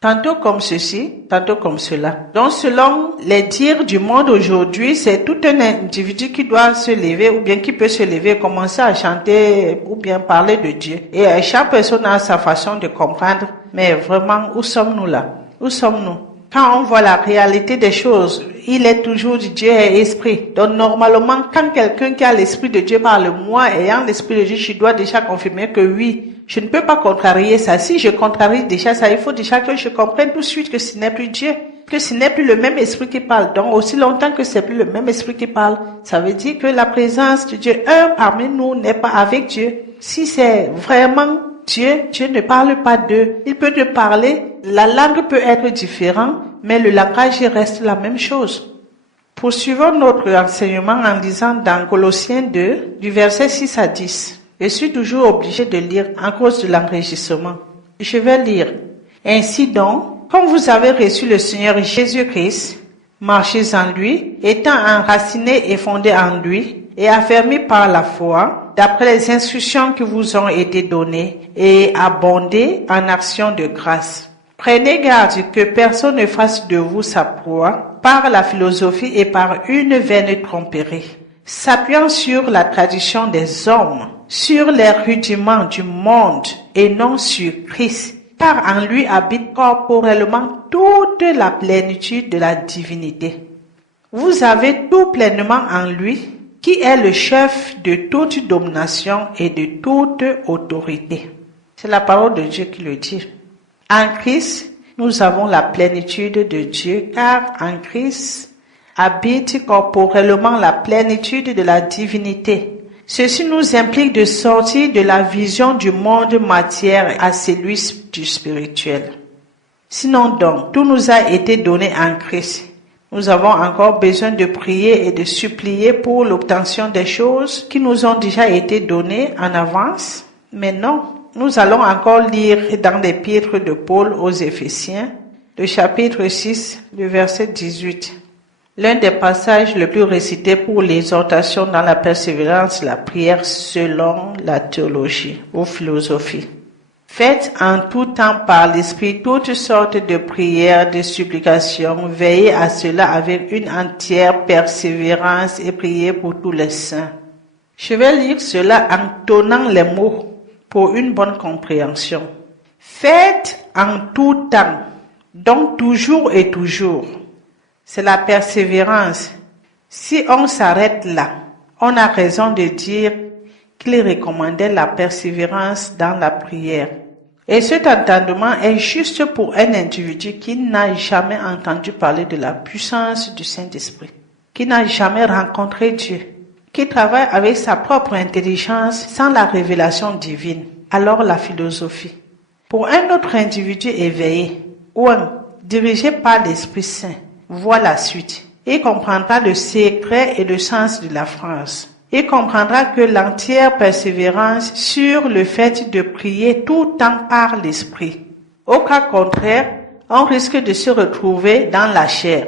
Tantôt comme ceci, tantôt comme cela. Donc selon les dires du monde aujourd'hui, c'est tout un individu qui doit se lever ou bien qui peut se lever et commencer à chanter ou bien parler de Dieu. Et chaque personne a sa façon de comprendre. Mais vraiment, où sommes-nous là? Où sommes-nous? Quand on voit la réalité des choses, il est toujours dit Dieu est esprit. Donc normalement, quand quelqu'un qui a l'esprit de Dieu parle, moi ayant l'esprit de Dieu, je dois déjà confirmer que oui, je ne peux pas contrarier ça. Si je contrarie déjà ça, il faut déjà que je comprenne tout de suite que ce n'est plus Dieu, que ce n'est plus le même esprit qui parle. Donc aussi longtemps que c'est plus le même esprit qui parle, ça veut dire que la présence de Dieu, un parmi nous n'est pas avec Dieu. Si c'est vraiment Dieu, Dieu ne parle pas d'eux. Il peut te parler, la langue peut être différente, mais le langage reste la même chose. Poursuivons notre enseignement en lisant dans Colossiens 2, du verset 6 à 10. Je suis toujours obligé de lire à cause de l'enregistrement. Je vais lire. Ainsi donc, comme vous avez reçu le Seigneur Jésus-Christ, marchez en lui, étant enracinés et fondés en lui, et affermis par la foi, d'après les instructions qui vous ont été données, et abondez en actions de grâce. Prenez garde que personne ne fasse de vous sa proie par la philosophie et par une vaine tromperie, s'appuyant sur la tradition des hommes, sur les rudiments du monde et non sur Christ, car en lui habite corporellement toute la plénitude de la divinité. Vous avez tout pleinement en lui, qui est le chef de toute domination et de toute autorité. C'est la parole de Dieu qui le dit. En Christ, nous avons la plénitude de Dieu, car en Christ habite corporellement la plénitude de la divinité. Ceci nous implique de sortir de la vision du monde matière à celui du spirituel. Sinon donc, tout nous a été donné en Christ. Nous avons encore besoin de prier et de supplier pour l'obtention des choses qui nous ont déjà été données en avance. Mais non, nous allons encore lire dans l'épître de Paul aux Éphésiens, le chapitre 6, le verset 18. L'un des passages les plus récités pour l'exhortation dans la persévérance, la prière selon la théologie ou philosophie. Faites en tout temps par l'Esprit toutes sortes de prières, de supplications, veillez à cela avec une entière persévérance et priez pour tous les saints. Je vais lire cela en donnant les mots pour une bonne compréhension. Faites en tout temps, donc toujours et toujours. C'est la persévérance. Si on s'arrête là, on a raison de dire qu'il recommandait la persévérance dans la prière. Et cet entendement est juste pour un individu qui n'a jamais entendu parler de la puissance du Saint-Esprit, qui n'a jamais rencontré Dieu, qui travaille avec sa propre intelligence sans la révélation divine. Alors la philosophie. Pour un autre individu éveillé ou dirigé par l'Esprit Saint, voit la suite. Il comprendra le secret et le sens de la phrase. Il comprendra que l'entière persévérance sur le fait de prier tout le temps par l'Esprit. Au cas contraire, on risque de se retrouver dans la chair.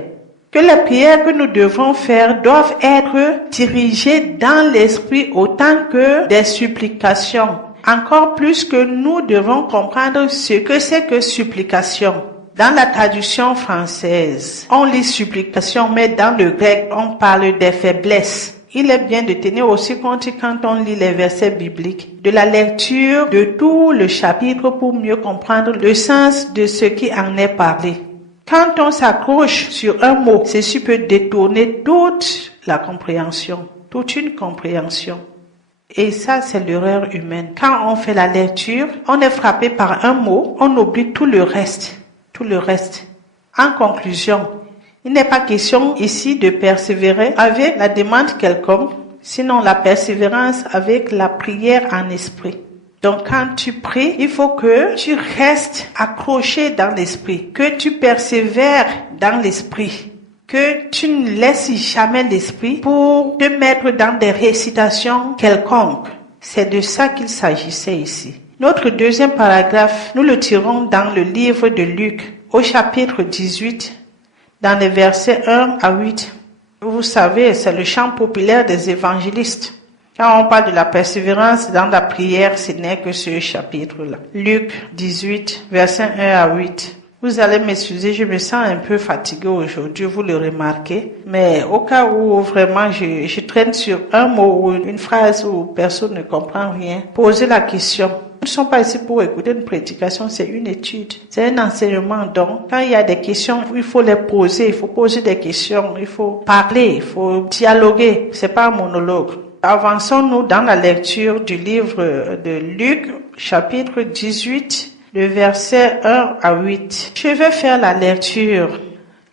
Que les prières que nous devons faire doivent être dirigées dans l'Esprit autant que des supplications. Encore plus que nous devons comprendre ce que c'est que supplication. Dans la traduction française, on lit supplication, mais dans le grec, on parle des faiblesses. Il est bien de tenir aussi compte quand on lit les versets bibliques de la lecture de tout le chapitre pour mieux comprendre le sens de ce qui en est parlé. Quand on s'accroche sur un mot, ceci peut détourner toute la compréhension, toute une compréhension. Et ça, c'est l'erreur humaine. Quand on fait la lecture, on est frappé par un mot, on oublie tout le reste. Tout le reste. En conclusion, il n'est pas question ici de persévérer avec la demande quelconque, sinon la persévérance avec la prière en esprit. Donc quand tu pries, il faut que tu restes accroché dans l'esprit, que tu persévères dans l'esprit, que tu ne laisses jamais l'esprit pour te mettre dans des récitations quelconques. C'est de ça qu'il s'agissait ici. Notre deuxième paragraphe, nous le tirons dans le livre de Luc, au chapitre 18, dans les versets 1 à 8. Vous savez, c'est le chant populaire des évangélistes. Quand on parle de la persévérance dans la prière, ce n'est que ce chapitre-là. Luc 18, versets 1 à 8. Vous allez m'excuser, je me sens un peu fatiguée aujourd'hui, vous le remarquez. Mais au cas où vraiment je traîne sur un mot ou une phrase où personne ne comprend rien, posez la question. Nous ne sommes pas ici pour écouter une prédication, c'est une étude, c'est un enseignement. Donc, quand il y a des questions, il faut les poser, il faut poser des questions, il faut parler, il faut dialoguer. C'est pas un monologue. Avançons-nous dans la lecture du livre de Luc, chapitre 18, le verset 1 à 8. Je vais faire la lecture.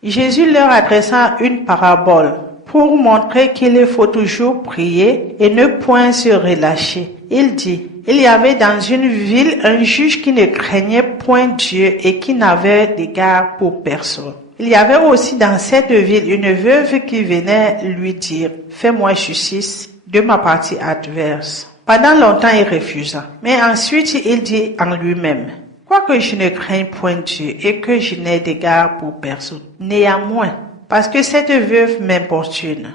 Jésus leur adressa une parabole pour montrer qu'il faut toujours prier et ne point se relâcher. Il dit, il y avait dans une ville un juge qui ne craignait point Dieu et qui n'avait d'égard pour personne. Il y avait aussi dans cette ville une veuve qui venait lui dire, fais-moi justice de ma partie adverse. Pendant longtemps, il refusa. Mais ensuite, il dit en lui-même, quoique je ne craigne point Dieu et que je n'ai d'égard pour personne, néanmoins, parce que cette veuve m'importune,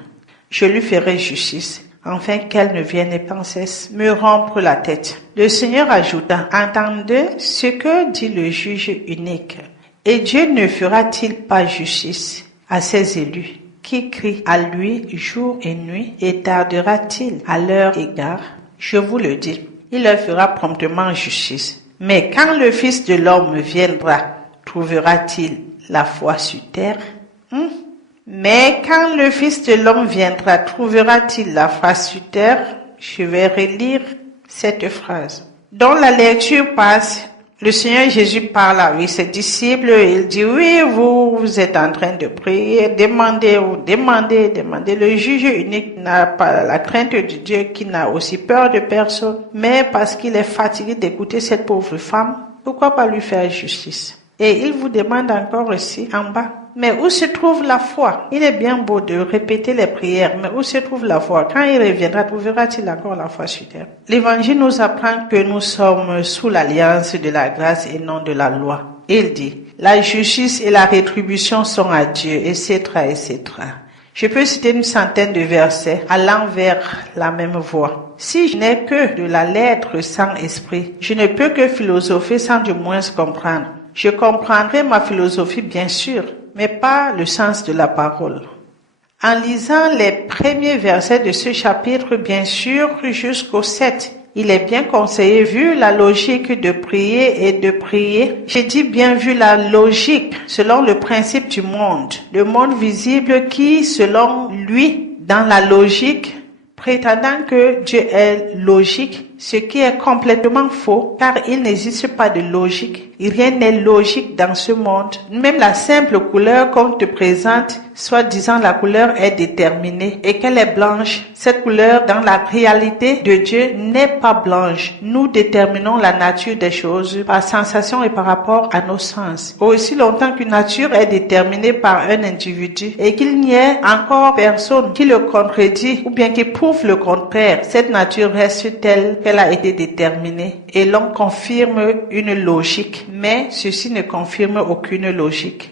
je lui ferai justice, afin qu'elle ne vienne pas cesse me rompre la tête. Le Seigneur ajouta, entendez ce que dit le juge unique. Et Dieu ne fera-t-il pas justice à ses élus qui crient à lui jour et nuit, et tardera-t-il à leur égard? Je vous le dis, il leur fera promptement justice. Mais quand le Fils de l'homme viendra, trouvera-t-il la foi sur terre? Mais quand le Fils de l'homme viendra, trouvera-t-il la foi sur terre? Je vais relire cette phrase. Dans la lecture passe, le Seigneur Jésus parle avec ses disciples, il dit, oui, vous êtes en train de prier, demandez. Le juge unique n'a pas la crainte de Dieu, qui n'a aussi peur de personne, mais parce qu'il est fatigué d'écouter cette pauvre femme, pourquoi pas lui faire justice? Et il vous demande encore ici, en bas, mais où se trouve la foi? Il est bien beau de répéter les prières, mais où se trouve la foi? Quand il reviendra, trouvera-t-il encore la foi sur terre? L'Évangile nous apprend que nous sommes sous l'alliance de la grâce et non de la loi. Il dit, la justice et la rétribution sont à Dieu, etc., etc. Je peux citer une centaine de versets allant vers la même voie. Si je n'ai que de la lettre sans esprit, je ne peux que philosopher sans du moins comprendre. Je comprendrai ma philosophie, bien sûr, mais pas le sens de la parole. En lisant les premiers versets de ce chapitre, bien sûr, jusqu'au 7, il est bien conseillé, vu la logique de prier et de prier. J'ai dit bien vu la logique, selon le principe du monde. Le monde visible qui, selon lui, dans la logique, prétendant que Dieu est logique, ce qui est complètement faux, car il n'existe pas de logique. Rien n'est logique dans ce monde. Même la simple couleur qu'on te présente, soi-disant la couleur est déterminée et qu'elle est blanche. Cette couleur, dans la réalité de Dieu, n'est pas blanche. Nous déterminons la nature des choses par sensation et par rapport à nos sens. Aussi longtemps qu'une nature est déterminée par un individu et qu'il n'y ait encore personne qui le contredit ou bien qui prouve le contraire, cette nature reste telle qu'elle a été déterminée et l'on confirme une logique. Mais ceci ne confirme aucune logique,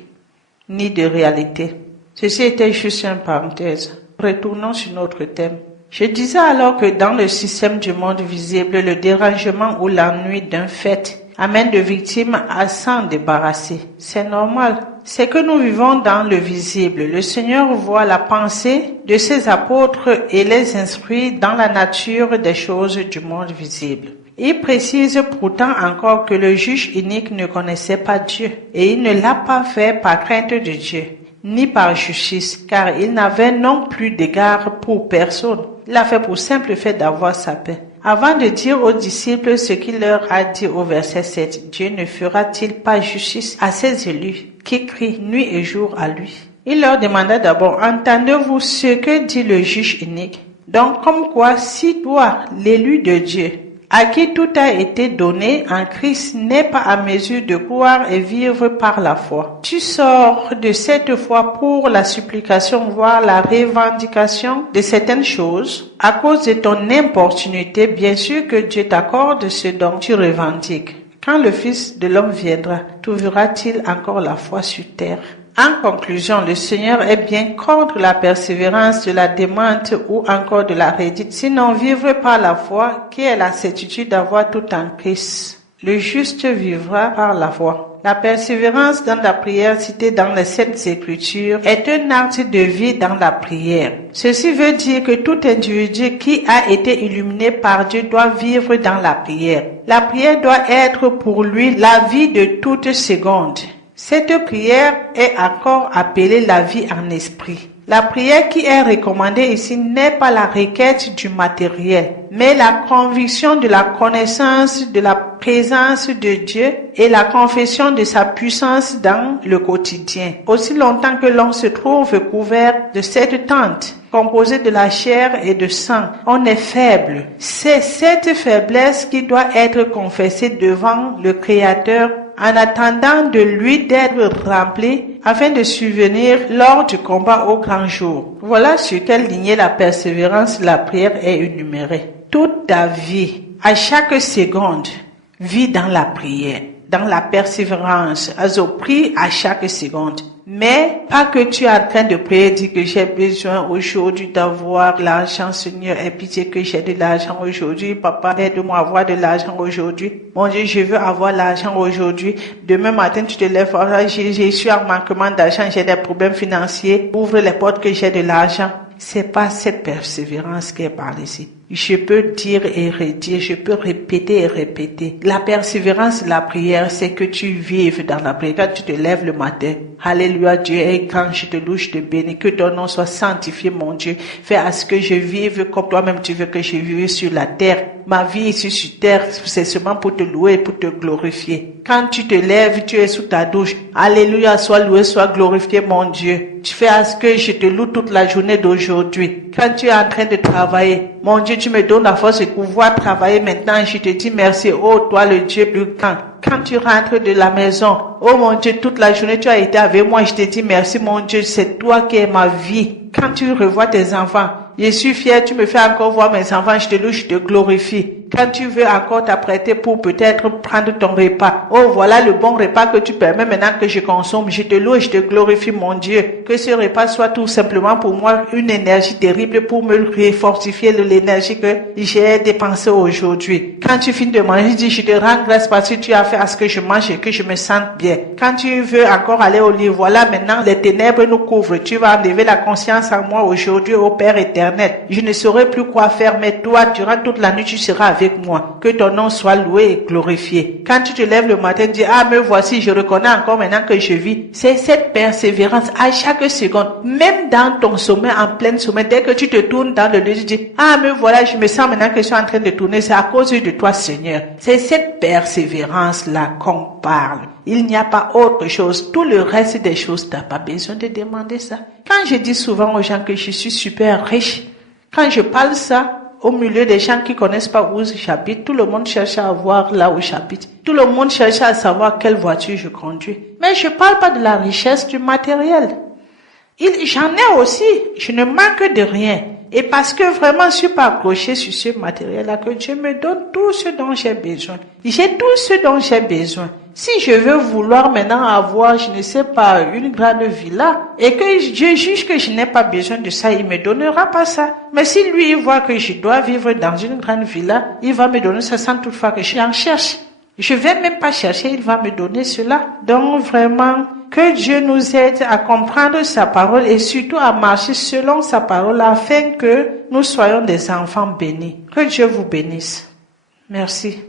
ni de réalité. Ceci était juste une parenthèse. Retournons sur notre thème. Je disais alors que dans le système du monde visible, le dérangement ou l'ennui d'un fait amène de victimes à s'en débarrasser. C'est normal. C'est que nous vivons dans le visible. Le Seigneur voit la pensée de ses apôtres et les instruit dans la nature des choses du monde visible. Il précise pourtant encore que le juge unique ne connaissait pas Dieu et il ne l'a pas fait par crainte de Dieu, ni par justice, car il n'avait non plus d'égard pour personne. Il l'a fait pour simple fait d'avoir sa paix. Avant de dire aux disciples ce qu'il leur a dit au verset 7, Dieu ne fera-t-il pas justice à ses élus qui crient nuit et jour à lui? Il leur demanda d'abord, entendez-vous ce que dit le juge unique? Donc, comme quoi, si toi, l'élu de Dieu, à qui tout a été donné en Christ, n'est pas à mesure de croire et vivre par la foi, tu sors de cette foi pour la supplication, voire la revendication de certaines choses, à cause de ton importunité, bien sûr que Dieu t'accorde ce dont tu revendiques. Quand le Fils de l'homme viendra, trouvera-t-il encore la foi sur terre? En conclusion, le Seigneur est bien contre la persévérance de la démente ou encore de la redite, sinon vivre par la foi qui est la certitude d'avoir tout en Christ. Le juste vivra par la foi. La persévérance dans la prière citée dans les Saintes Écritures est un acte de vie dans la prière. Ceci veut dire que tout individu qui a été illuminé par Dieu doit vivre dans la prière. La prière doit être pour lui la vie de toute seconde. Cette prière est encore appelée la vie en esprit. La prière qui est recommandée ici n'est pas la requête du matériel, mais la conviction de la connaissance de la présence de Dieu et la confession de sa puissance dans le quotidien. Aussi longtemps que l'on se trouve couvert de cette tente, composée de la chair et de sang, on est faible. C'est cette faiblesse qui doit être confessée devant le Créateur en attendant de lui d'être rempli afin de subvenir lors du combat au grand jour. Voilà sur quelle lignée la persévérance de la prière est énumérée. Toute ta vie, à chaque seconde, vis dans la prière, dans la persévérance, prie à chaque seconde. Mais pas que tu es en train de prier, dis que j'ai besoin aujourd'hui d'avoir l'argent, Seigneur, aie pitié que j'ai de l'argent aujourd'hui, papa, aide-moi à avoir de l'argent aujourd'hui. Mon Dieu, je veux avoir l'argent aujourd'hui. Demain matin, tu te lèves, je suis en manquement d'argent, j'ai des problèmes financiers, ouvre les portes que j'ai de l'argent. C'est pas cette persévérance qui est parlée ici. Je peux dire et redire, je peux répéter et répéter. La persévérance de la prière, c'est que tu vives dans la prière. Quand tu te lèves le matin, alléluia Dieu, et quand je te loue, je te bénis, que ton nom soit sanctifié, mon Dieu. Fais à ce que je vive comme toi-même tu veux que je vive sur la terre. Ma vie ici sur terre, c'est seulement pour te louer, pour te glorifier. Quand tu te lèves, tu es sous ta douche. Alléluia, sois loué, sois glorifié, mon Dieu. Tu fais à ce que je te loue toute la journée d'aujourd'hui. Quand tu es en train de travailler, mon Dieu, tu me donnes la force de pouvoir travailler maintenant. Je te dis merci, oh toi le Dieu plus grand. Quand tu rentres de la maison, oh mon Dieu, toute la journée tu as été avec moi. Je te dis merci, mon Dieu, c'est toi qui es ma vie. Quand tu revois tes enfants, je suis fier, tu me fais encore voir mes enfants, je te loue, je te glorifie. Quand tu veux encore t'apprêter pour peut-être prendre ton repas, oh voilà le bon repas que tu permets maintenant que je consomme, je te loue et je te glorifie, mon Dieu. Que ce repas soit tout simplement pour moi une énergie terrible pour me refortifier de l'énergie que j'ai dépensée aujourd'hui. Quand tu finis de manger, dis je te rends grâce parce que tu as fait à ce que je mange et que je me sente bien. Quand tu veux encore aller au lit, voilà maintenant les ténèbres nous couvrent. Tu vas enlever la conscience en moi aujourd'hui, ô Père éternel. Je ne saurais plus quoi faire, mais toi, durant toute la nuit, tu seras avec moi. Que ton nom soit loué et glorifié. Quand tu te lèves le matin, dis, ah, me voici, je reconnais encore maintenant que je vis. C'est cette persévérance à chaque seconde. Même dans ton sommeil, en plein sommeil, dès que tu te tournes dans le lit, tu dis, ah, me voilà, je me sens maintenant que je suis en train de tourner. C'est à cause de toi, Seigneur. C'est cette persévérance-là qu'on parle. Il n'y a pas autre chose. Tout le reste des choses, t'as pas besoin de demander ça. Quand je dis souvent aux gens que je suis super riche, quand je parle ça, au milieu des gens qui connaissent pas où j'habite, tout le monde cherche à voir là où j'habite. Tout le monde cherche à savoir quelle voiture je conduis. Mais je parle pas de la richesse du matériel. J'en ai aussi. Je ne manque de rien. Et parce que vraiment, je suis pas accroché sur ce matériel-là, que Dieu me donne tout ce dont j'ai besoin. J'ai tout ce dont j'ai besoin. Si je veux vouloir maintenant avoir, je ne sais pas, une grande villa, et que Dieu juge que je n'ai pas besoin de ça, il me donnera pas ça. Mais si lui, il voit que je dois vivre dans une grande villa, il va me donner ça sans toutefois que j'en cherche. Je vais même pas chercher, il va me donner cela. Donc vraiment, que Dieu nous aide à comprendre sa parole et surtout à marcher selon sa parole afin que nous soyons des enfants bénis. Que Dieu vous bénisse. Merci.